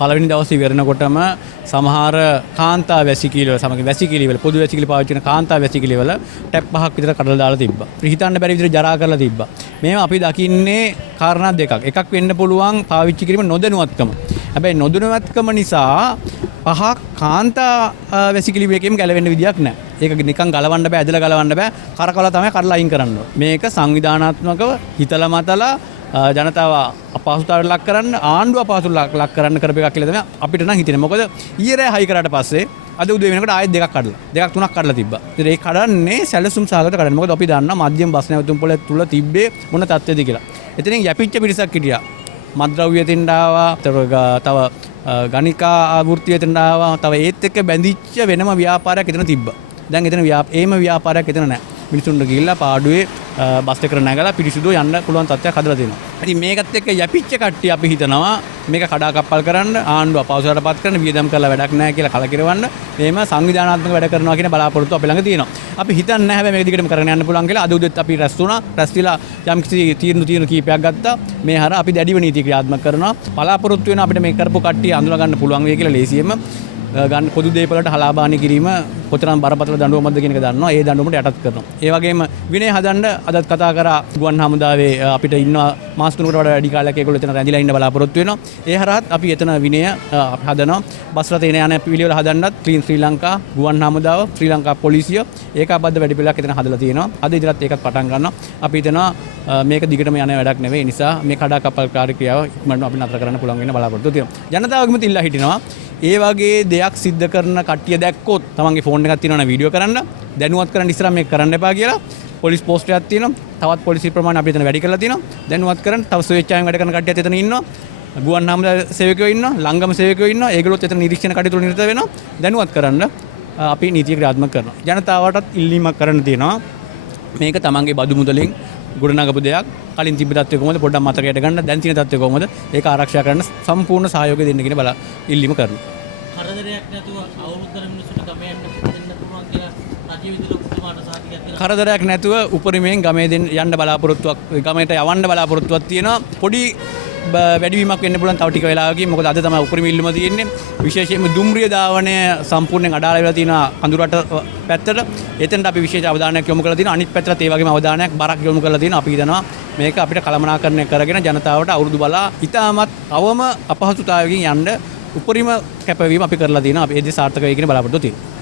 පළවෙනි දවසේ ඉවරනකොටම සමහර කාන්තා වැසිකිලි වල සමග වැසිකිලි වල පොදු වැසිකිලි පාවිච්චි කරන කාන්තා වැසිකිලි වල ටැප් පහක් විතර කඩලා දාලා තිබ්බා. හිතන්න බැරි විදිහට ජරා කරලා තිබ්බා. මේවා අපි දකින්නේ කාරණා දෙකක්. එකක් වෙන්න පුළුවන් පාවිච්චි කිරීම නොදැනුවත්කම. හැබැයි නොදැනුවත්කම නිසා පහක් කාන්තා වැසිකිලි වලකීම් ගැලවෙන්න විදියක් නැහැ. ඒක නිකන් ගලවන්න බෑ, ඇදලා ගලවන්න බෑ. කරකවලා තමයි කඩලා අයින් කරන්න ඕනේ. මේක සංවිධානාත්මකව හිතලා මතලා ජනතාව අපහසුතාවයට ලක් කරන්න ආණ්ඩුව අපහසුතාවයට ලක් කරන්න කරපු එකක් කියලා තමයි අපිට නම් හිතෙන්නේ. මොකද ඊයේ රෑ හයි කරාට පස්සේ අද උදේ වෙනකොට ආයෙත් දෙකක් තුනක් කඩලා තිබ්බා. ඉතින් ඒ කඩන්නේ සැලසුම් සහගත කඩන්නේ. මොකද අපි දන්නා මධ්‍යම බස් නැවතුම් පොළ තුල තිබ්බේ මොන තත්ත්වෙද කියලා. එතනින් යැපිච්ච පිරිසක් හිටියා. මත්ද්‍රව්‍ය දෙන්න ආවා, තව ගණිකා වෘත්ති වෙතෙන් ආවා, තව ඒත් එක්ක බැඳිච්ච වෙනම ව්‍යාපාරයක් එතන තිබ්බා. දැන් එතන ඒම ව්‍යාපාරයක් එතන නැහැ. මිනිසුන්ට ගිහිල්ලා පාඩුවේ බස් එකට නැගලා පිරිසිදුව යන්න පුළුවන් තත්ත්වයක් හදලා දෙනවා. ඉතින් මේකත් එක්ක යැපිච්ච කට්ටිය අපි හිතනවා මේක කඩාකප්පල් කරන්න ආණ්ඩුව අපහසුතාවයටපත් කරන්න වියදම් කරලා වැඩක් නැහැ කියලා කලකිරවන්න මේම සංවිධානාත්මක වැඩ කරනවා කියන බලාපොරොත්තු අපි ළඟ තියෙනවා. අපි හිතන්නේ නැහැ මේක දිගටම කරගෙන යන්න පුළුවන් කියලා. අද උදේත් අපි රැස් වුණා. රැස් වෙලා යම්කිසි තීරණ කීපයක් ගත්තා. මේ හර අපි දැඩිව නීති ක්‍රියාත්මක කරනවා. බලාපොරොත්තු වෙන අපිට මේ කරපු කට්ටිය අඳුන ගන්න පුළුවන් වෙයි කියලා ලේසියෙම ගන්න පොදු දේපලට හලාබාණී කිරීම කොතරම් බරපතල දඬුවමක්ද කියන එක දන්නවා. ඒ දඬුවමට යටත් කරනවා. ඒ වගේම විනය හදන්න අදත් කතා කරා ගුවන් හමුදාවේ අපිට ඉන්නවා මාස 3කට වඩා වැඩි කාලයක් ඒගොල්ලෝ එතන රැඳිලා ඉන්න බලාපොරොත්තු වෙනවා. ඒ හරහත් අපි එතන විනය හදනවා. බස් රථ එන යන පිළිවෙල හදන්නත් ක්ලීන් ශ්‍රී ලංකා ගුවන් හමුදාව ශ්‍රී ලංකා පොලිසිය ඒකාබද්ධ වැඩපිළිවෙලක් එතන හදලා තියෙනවා. අද ඉදිරියට ඒකත් පටන් ගන්නවා. අපි හිතනවා මේක දිගටම යන වැඩක් නෙවෙයි. නිසා මේ කඩාකප්පල් ක්‍රියාව ඉක්මනට අපි නතර කරන්න පුළුවන් වෙන බලාපොරොත්තු තියෙනවා. ජනතාවගෙම ඉල්ලා හිටිනවා ඒ වගේ දෙයක් සිද්ධ කරන කට්ටිය දැක්කොත් තමන්ගේ ෆෝන් එකක් තියෙනවනේ වීඩියෝ කරන්න දැනුවත් කරන්න ඉස්සරහ මේක කරන්න එපා කියලා පොලිස් පෝස්ට් එකක් තියෙනවා. තවත් පොලිසිය ප්‍රමාණය අපි එතන වැඩි කරලා තියෙනවා. දැනුවත් කරන්න තව ස්වේච්ඡාවෙන් වැඩ කරන කට්ටියත් එතන ඉන්නවා. ගුවන් හමුදා සේවකයෝ ඉන්නවා. ලංගම සේවකයෝ ඉන්නවා. ඒගොල්ලොත් එතන නිරීක්ෂණ කටයුතු නිරත වෙනවා. දැනුවත් කරන්න අපි නීතිය ක්‍රියාත්මක කරනවා. ජනතාවටත් ඉල්ලීමක් කරන්න තියෙනවා. මේක තමන්ගේ බදු මුදලින් ගොඩනගපු දෙයක්. කලින් තිබ්බ තත්ත්වය කොහොමද පොඩ්ඩක් මතකයට ගන්න. දැන් තියෙන තත්ත්වය කොහොමද ඒක ආරක්ෂා කරන්න සම්පූර්ණ සහයෝගය දෙන්න කියන ඉල්ලීම කරනවා. කරදරයක් නැතුව අවුරුද්දකට මිනිස්සුන්ට ගම යන්න දෙන්න පුළුවන් කියලා රජයේ විදිහට ඔබතුමාට සාතිකයක් දෙනවා. කරදරයක් නැතුව උපරිමයෙන් ගමේ යන්න බලාපොරොත්තුවක් ගමයට යවන්න බලාපොරොත්තුවක් තියෙනවා. පොඩි වැඩිවීමක් වෙන්න පුළුවන් තව ටික වෙලාවකින්. මොකද අද තමයි උපරිම ඉල්ලුම තියෙන්නේ. විශේෂයෙන්ම දුම්රිය ධාවනය සම්පූර්ණයෙන් අඩාල වෙලා තියෙනවා කඳුරට පැත්තට. එතනට අපි විශේෂ අවධානයක් යොමු කරලා තියෙනවා. අනිත් පැත්තට ඒ වගේම අවධානයක් බරක් යොමු කරලා තියෙනවා. අපි හිතනවා මේක අපිට කළමනාකරණය කරගෙන ජනතාවට අවුරුදු බලා ඉතාමත් අවම අපහසුතාවයකින් යන්න උපරිම කැපවීම අපි කරලා තියෙනවා. අපි ඒ දේ සාර්ථක වෙයි කියන බලාපොරොත්තු තියෙනවා.